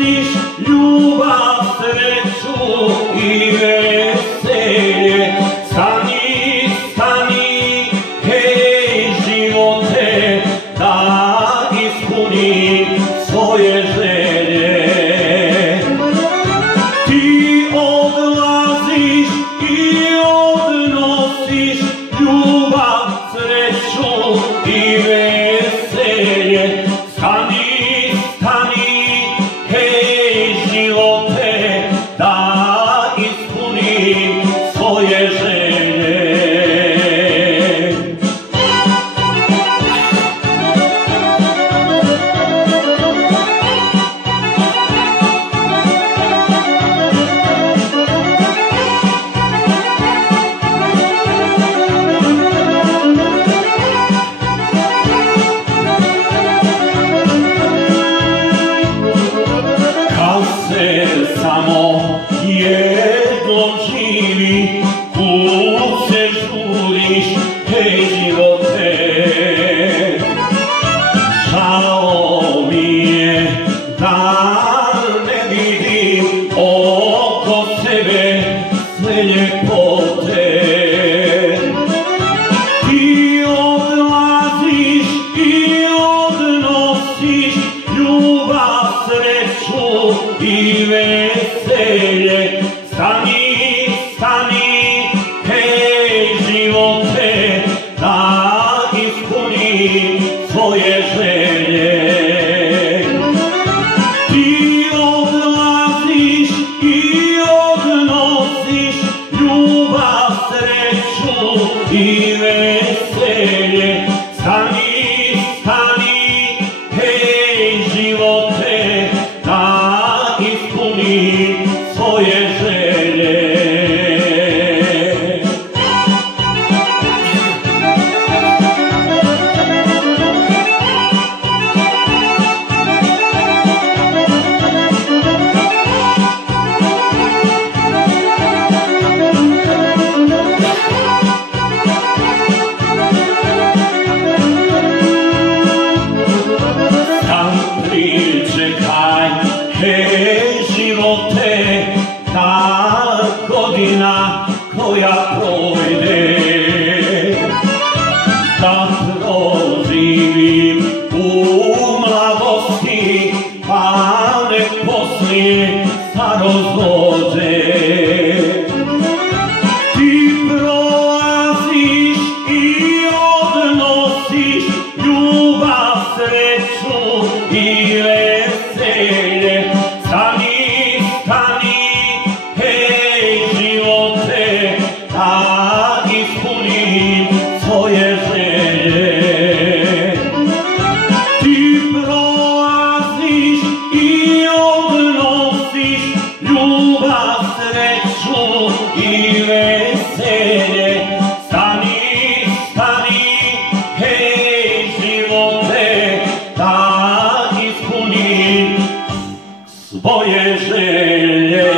odlaziš, ljubav, sreću i veselje. Stani, stani, hej živote, da ispunim svoje želje. Ti odlaziš i odnosiš ljubav, sreću i veselje. Stani, stani, hej živote, da ispunim svoje želje. Samo jedno živi, kud se žuriš, hej živote. Žao mi je da ne vidim oko sebe sve ljepote. Ti odlaziš i odnosiš ljubav, sreću i veselje. Stani, stani, hej živote, da ispunim svoje želje. Ti odlaziš i odnosiš ljubav, sreću i veselje. Stani, stani, hej živote, da ispunim svoje želje. Pričekaj, hej živote, ta godina koja projde, da proživim u mladosti, pa nek poslije starost dođe. Ti prolaziš i odnosiš ljubav, sreću i veselje. Stani, stani, hej živote, da ispunim svoje želje. Ti prolaziš i odnosiš ljubav, sreću i veselje. Stani, stani, hej živote, da ispunim svoje želje.